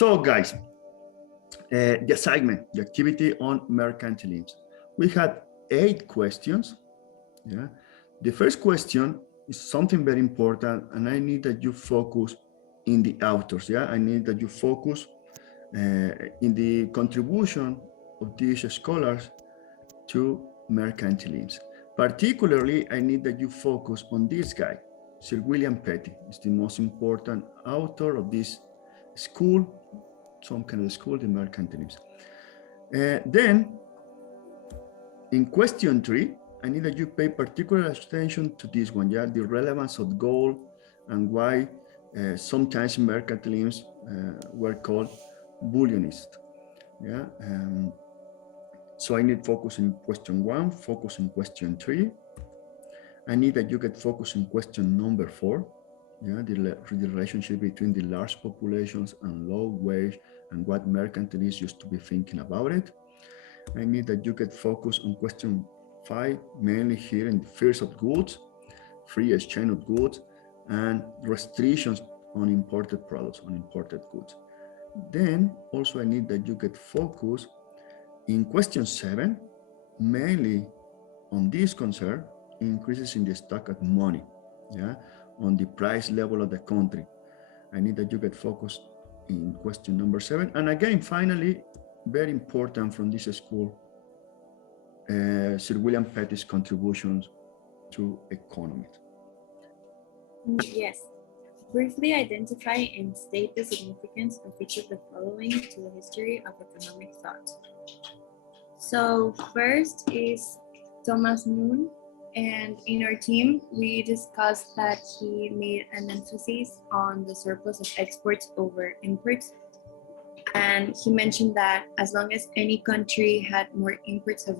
So guys, the assignment, the activity on mercantilism. We had 8 questions. Yeah. The first question is something very important, and I need that you focus in the authors. Yeah. I need that you focus in the contribution of these scholars to mercantilism. Particularly, I need that you focus on this guy, Sir William Petty. Is the most important author of this school, some kind of school, the mercantilism. Then, in question 3, I need that you pay particular attention to this one, yeah, the relevance of gold and why sometimes mercantilism were called bullionist. Yeah. So I need focus in question 1, focus in question 3. I need that you get focus in question number 4. Yeah, the relationship between the large populations and low wage and what mercantilists used to be thinking about it. I need that you get focused on question 5, mainly here in the fears of goods, free exchange of goods, and restrictions on imported products, on imported goods. Then also I need that you get focused in question 7, mainly on this concern, increases in the stock of money, yeah, on the price level of the country. I need that you get focused in question number 7. And again, finally, very important from this school, Sir William Petty's contributions to economy. Yes. Briefly identify and state the significance of each of the following to the history of economic thought. So first is Thomas Moon, and in our team, we discussed that he made an emphasis on the surplus of exports over imports. And he mentioned that as long as any country had more exports of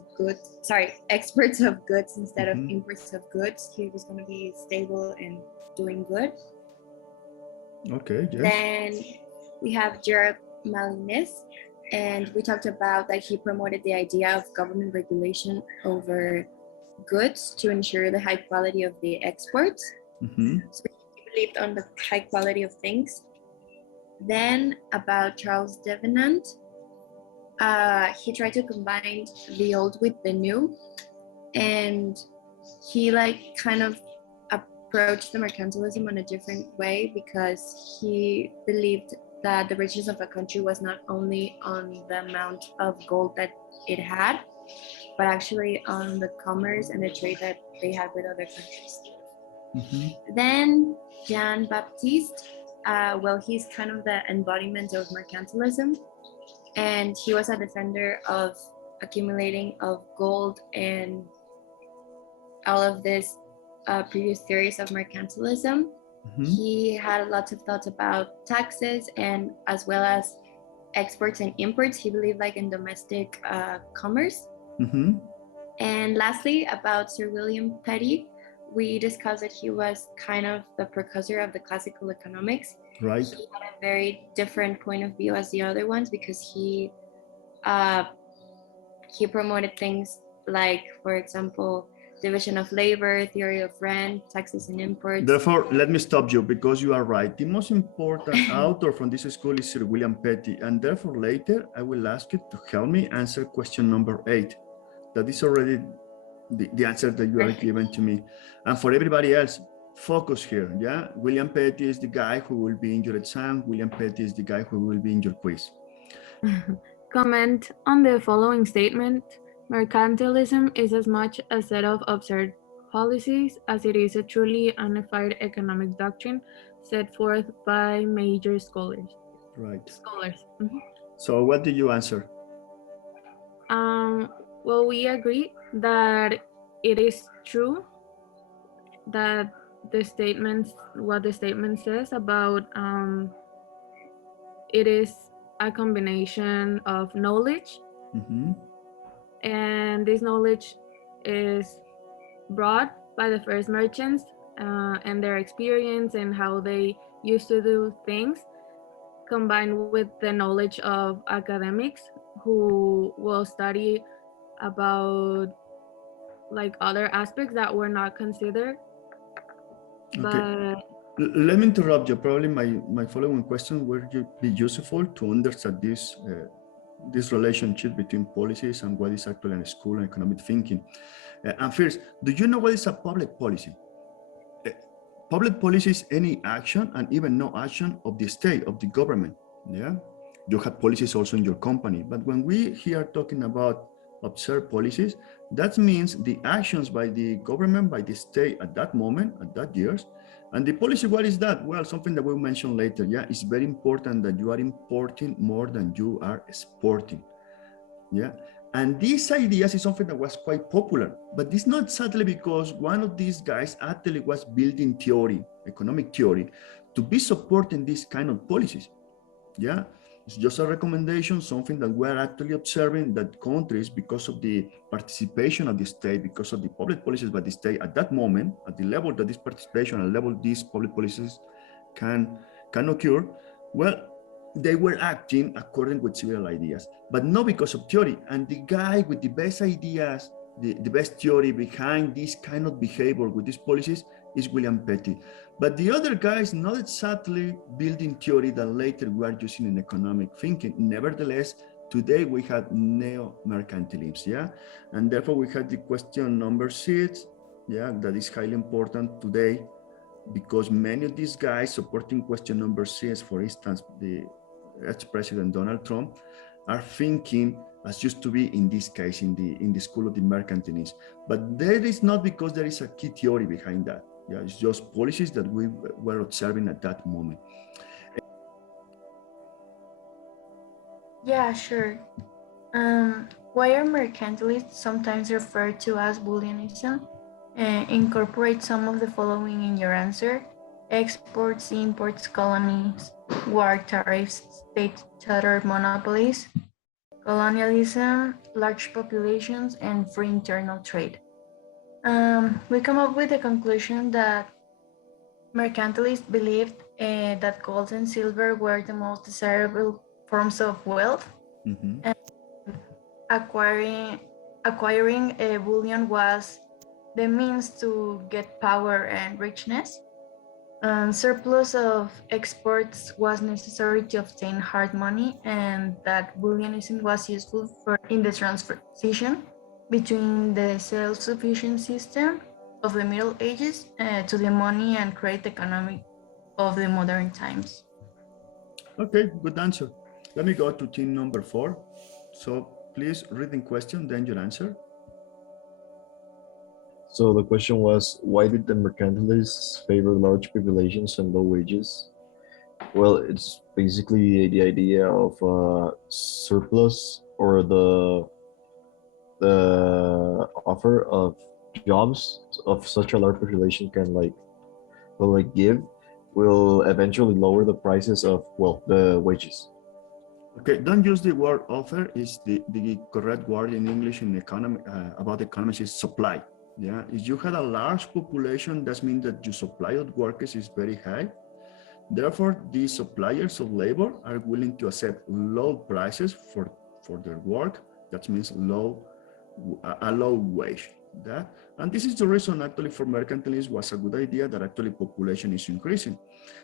goods instead of imports of goods, he was going to be stable and doing good. Okay, yes. Then we have Gerard Malines, and we talked about that he promoted the idea of government regulation over goods to ensure the high quality of the exports. So he believed on the high quality of things. Then about Charles Devenant, he tried to combine the old with the new, and he kind of approached the mercantilism in a different way because he believed that the richness of a country was not only on the amount of gold that it had, but actually on the commerce and the trade that they had with other countries. Then Jean Baptiste, he's kind of the embodiment of mercantilism, and he was a defender of accumulating of gold and all of this previous theories of mercantilism. He had lots of thoughts about taxes and as well as exports and imports. He believed in domestic commerce. And lastly, about Sir William Petty, we discussed that he was kind of the precursor of the classical economics. Right. He had a very different point of view as the other ones because he promoted things like, for example, division of labor, theory of rent, taxes and imports. Therefore, let me stop you because you are right. The most important author from this school is Sir William Petty, and therefore later I will ask you to help me answer question number 8. That is already the answer that you are giving to me. And for everybody else, focus here, yeah? William Petty is the guy who will be in your exam. William Petty is the guy who will be in your quiz. Comment on the following statement. Mercantilism is as much a set of observed policies as it is a truly unified economic doctrine set forth by major scholars. Right. So what did you answer? Well, we agree that it is true that what the statement says about it is a combination of knowledge, and this knowledge is brought by the first merchants and their experience and how they used to do things, combined with the knowledge of academics who will study about other aspects that were not considered. Okay. Let me interrupt you. Probably my following question will be useful to understand this relationship between policies and what is actually in school and economic thinking. And first, do you know what is a public policy? Uh, Public policy is any action and even no action of the state, of the government. Yeah, you have policies also in your company, but when we here talking about observed policies, that means the actions by the government, by the state at that moment, at that years. And the policy, what is that? Well, something that we'll mention later. Yeah, it's very important that you are importing more than you are exporting. Yeah. And these ideas is something that was quite popular, but it's not sadly because one of these guys actually was building theory, economic theory, to be supporting these kind of policies. Yeah, it's just a recommendation, something that we're actually observing that countries, because of the participation of the state, because of the public policies by the state at that moment, at the level that this participation and level these public policies can occur, well, they were acting according with civil ideas, but not because of theory. And the guy with the best ideas, the best theory behind this kind of behavior with these policies is William Petty. But the other guy is not exactly building theory that later we are using in economic thinking. Nevertheless, today we have neo-mercantilism, yeah? And therefore we have the question number 6, yeah, that is highly important today, because many of these guys supporting question number 6, for instance, the ex-president Donald Trump, are thinking as used to be in this case in the school of the mercantilism. But that is not because there is a key theory behind that. Yeah, it's just policies that we were observing at that moment. Yeah, sure. Why are mercantilists sometimes referred to as Booleanism? Incorporate some of the following in your answer: exports, imports, colonies, war tariffs, state charter monopolies, colonialism, large populations, and free internal trade. We come up with the conclusion that mercantilists believed that gold and silver were the most desirable forms of wealth. Mm-hmm. And acquiring a bullion was the means to get power and richness. Surplus of exports was necessary to obtain hard money, and that bullionism was useful in the transition between the self-sufficient system of the Middle Ages to the money and credit economy of the modern times. Okay, good answer. Let me go to team number 4. So please read the question, then your answer. So the question was, why did the mercantilists favor large populations and low wages? Well, it's basically the idea of surplus, or the offer of jobs of such a large population can will eventually lower the prices of, well, the wages. Okay, don't use the word offer. Is the correct word in English in economy about economics is supply. Yeah, if you had a large population, that means that your supply of workers is very high. Therefore, the suppliers of labor are willing to accept low prices for their work. That means a low wage. That, and this is the reason actually for mercantilism was a good idea, that actually population is increasing.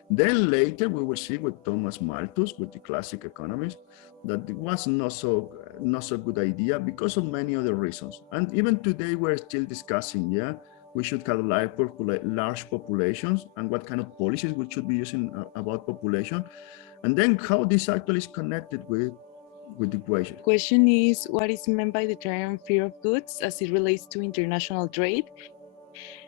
Then later we will see with Thomas Malthus, with the classic economists, that it was not so good idea because of many other reasons. And even today we're still discussing, yeah, we should have large populations and what kind of policies we should be using about population, and then how this actually is connected with the equation. Question is, what is meant by the term fear of goods as it relates to international trade?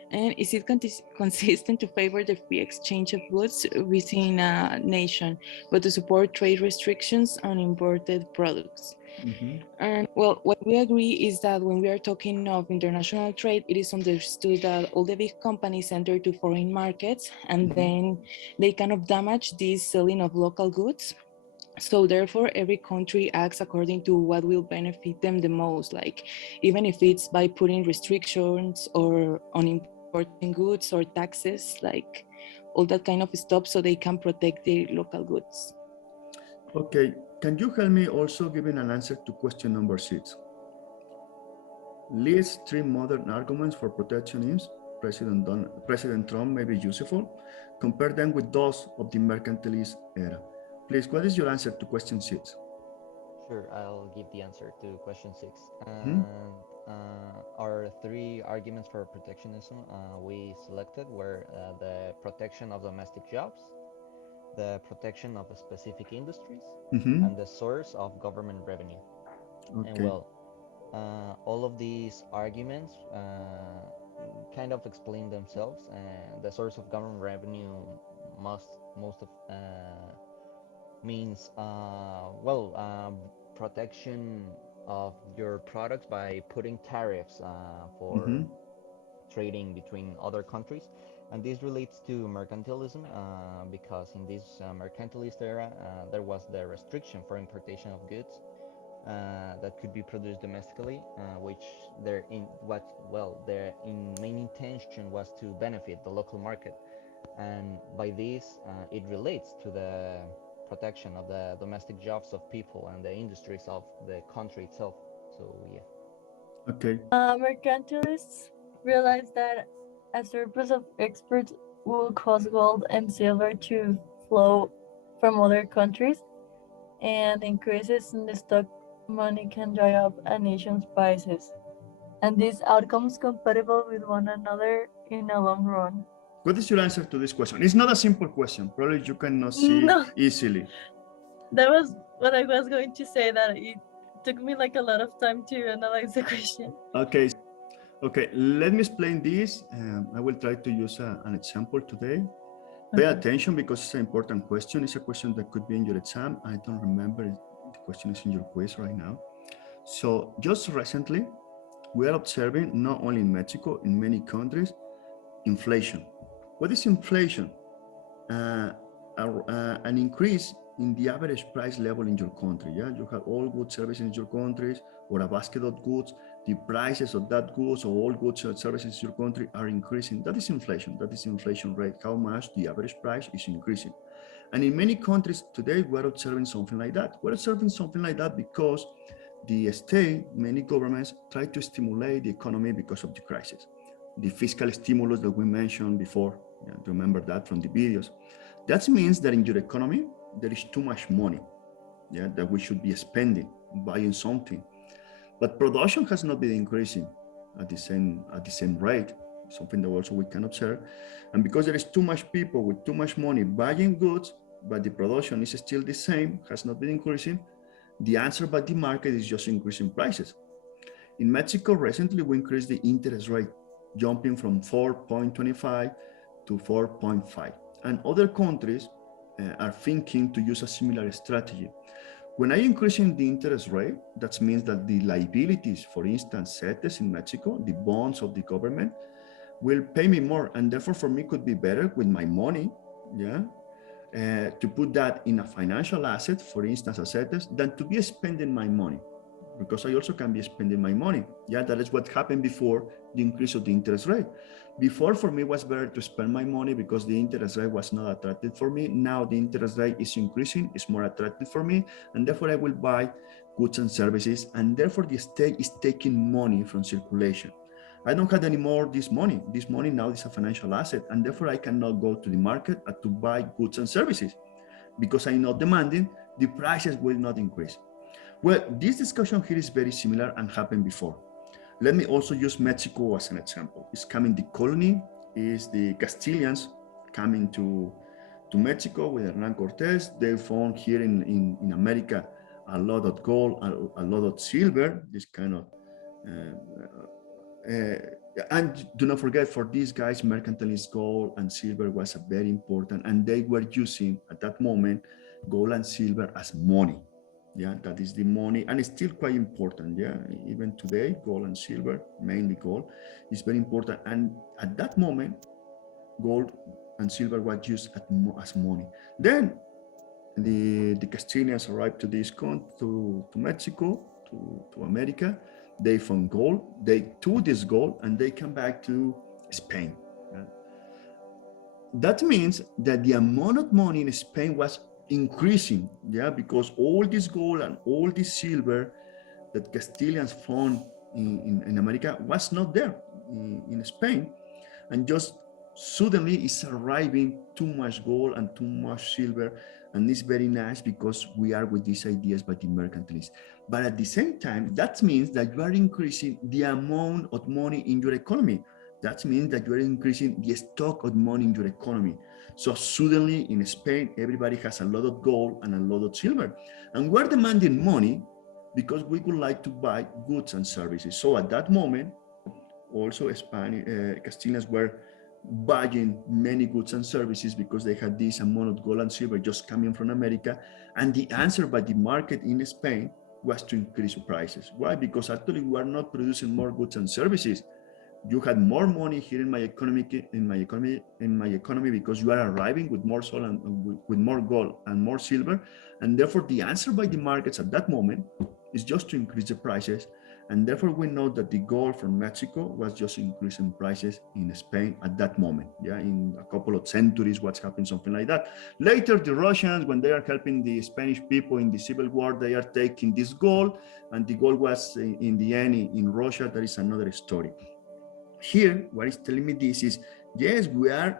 And is it consistent to favor the free exchange of goods within a nation, but to support trade restrictions on imported products? Mm-hmm. And well, what we agree is that when we are talking of international trade, it is understood that all the big companies enter to foreign markets, and then they kind of damage this selling of local goods. So therefore, every country acts according to what will benefit them the most, like even if it's by putting restrictions or on importing goods or taxes, like all that kind of stuff, so they can protect their local goods. Okay, can you help me also giving an answer to question number 6? List 3 modern arguments for protectionism. President Trump may be useful. Compare them with those of the mercantilist era. Please, what is your answer to question 6? Sure, I'll give the answer to question 6. Mhm. And our three arguments for protectionism we selected were the protection of domestic jobs, the protection of specific industries, Mhm. and the source of government revenue. And Okay. well, all of these arguments kind of explain themselves. The source of government revenue most of means protection of your products by putting tariffs for Mhm. trading between other countries. And this relates to mercantilism because in this mercantilist era there was the restriction for importation of goods that could be produced domestically, which their main intention was to benefit the local market, and by this it relates to the protection of the domestic jobs of people and the industries of the country itself. So yeah. Okay. Mercantilists realized that a surplus of exports will cause gold and silver to flow from other countries, and increases in the stock money can drive up a nation's prices. And these outcomes compatible with one another in a long run. What is your answer to this question? It's not a simple question. Probably you cannot see No, easily. that was what I was going to say, that it took me like a lot of time to analyze the question. Okay. Okay. Let me explain this. I will try to use an example today. Pay attention because it's an important question. It's a question that could be in your exam. I don't remember if the question is in your quiz right now. So just recently, we are observing not only in Mexico, in many countries, inflation. What is inflation? An increase in the average price level in your country. Yeah, you have all goods services in your countries, or a basket of goods. The prices of that goods or all goods or services in your country are increasing. That is inflation. That is inflation rate. How much the average price is increasing. And in many countries today, we're observing something like that. We're observing something like that because the state, many governments try to stimulate the economy because of the crisis. The fiscal stimulus that we mentioned before, yeah, remember that from the videos. That means that in your economy, there is too much money, yeah, that we should be spending, buying something. But production has not been increasing at the same rate, something that also we can observe. And because there is too much people with too much money buying goods, but the production is still the same, has not been increasing, the answer by the market is just increasing prices. In Mexico, recently we increased the interest rate, jumping from 4.25 to 4.5. And other countries are thinking to use a similar strategy. When I increasing the interest rate, that means that the liabilities, for instance, CETES in Mexico, the bonds of the government, will pay me more, and therefore for me could be better with my money, yeah, to put that in a financial asset, for instance, a CETES, than to be spending my money, because I also can be spending my money. Yeah, that is what happened before the increase of the interest rate. Before, for me, it was better to spend my money because the interest rate was not attractive for me. Now the interest rate is increasing, it's more attractive for me, and therefore I will buy goods and services, and therefore the state is taking money from circulation. I don't have any more this money. This money now is a financial asset, and therefore I cannot go to the market to buy goods and services because I'm not demanding, the prices will not increase. Well, this discussion here is very similar and happened before. Let me also use Mexico as an example. It's coming, the colony is the Castilians coming to Mexico with Hernan Cortez. They found here in America a lot of gold, a lot of silver, this kind of, and do not forget, for these guys, mercantilist gold and silver was a very important, and they were using at that moment gold and silver as money. Yeah, that is the money, and it's still quite important. Yeah, even today, gold and silver, mainly gold, is very important. And at that moment, gold and silver was used as money. Then the Castilians arrived to Mexico, to America. They found gold. They took this gold and they come back to Spain. Yeah. That means that the amount of money in Spain was increasing, yeah, because all this gold and all this silver that Castilians found in America was not there in Spain. and just suddenly it's arriving too much gold and too much silver, and it's very nice because we are with these ideas by the mercantilists. But at the same time, that means that you are increasing the amount of money in your economy. That means that you are increasing the stock of money in your economy. So suddenly in Spain, everybody has a lot of gold and a lot of silver, and we're demanding money because we would like to buy goods and services. So at that moment, also Castilians were buying many goods and services because they had this amount of gold and silver just coming from America. And the answer by the market in Spain was to increase prices. Why? Because actually we are not producing more goods and services. You had more money here in my economy, because you are arriving with more gold and with more gold and more silver, and therefore the answer by the markets at that moment is just to increase the prices. And therefore we know that the gold from Mexico was just increasing prices in Spain at that moment. Yeah, in a couple of centuries, what's happened, something like that. Later, the Russians, when they are helping the Spanish people in the civil war, they are taking this gold, and the gold was in the end in Russia. That is another story. Here, what is telling me this is, yes, we are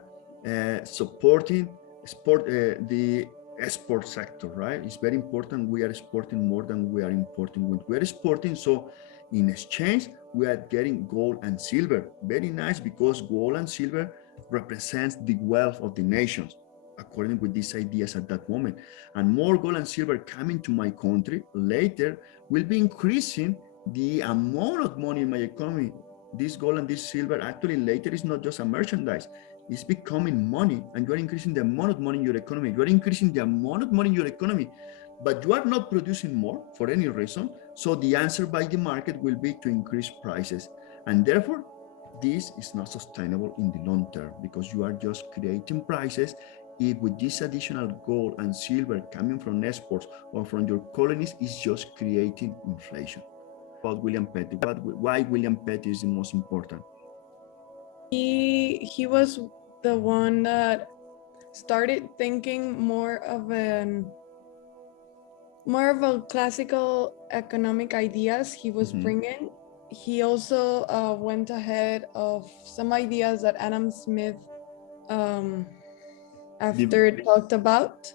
supporting the export sector, right? It's very important. We are exporting more than we are importing. When we are exporting, so in exchange, we are getting gold and silver. Very nice, because gold and silver represents the wealth of the nations, according with these ideas at that moment. And more gold and silver coming to my country later will be increasing the amount of money in my economy. This gold and this silver actually later is not just a merchandise, it's becoming money, and you are increasing the amount of money in your economy. You are increasing the amount of money in your economy, but you are not producing more for any reason. So the answer by the market will be to increase prices. And therefore, this is not sustainable in the long term, because you are just creating prices. If with this additional gold and silver coming from exports or from your colonies, is just creating inflation. About William Petty, why William Petty is the most important? He was the one that started thinking more of a classical economic ideas he was bringing. He also went ahead of some ideas that Adam Smith talked about.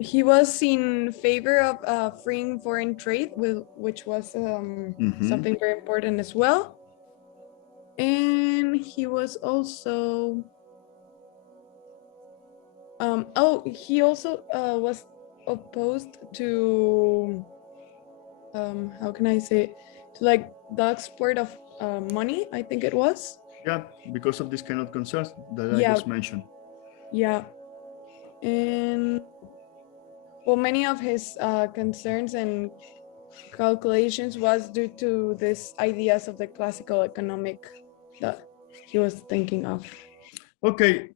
He was in favor of freeing foreign trade, which was something very important as well. And he was also he also was opposed to how can I say it? To like the export of money, I think it was. Yeah, because of this kind of concerns that I just mentioned. Yeah. And well, many of his concerns and calculations was due to these ideas of the classical economic that he was thinking of. Okay,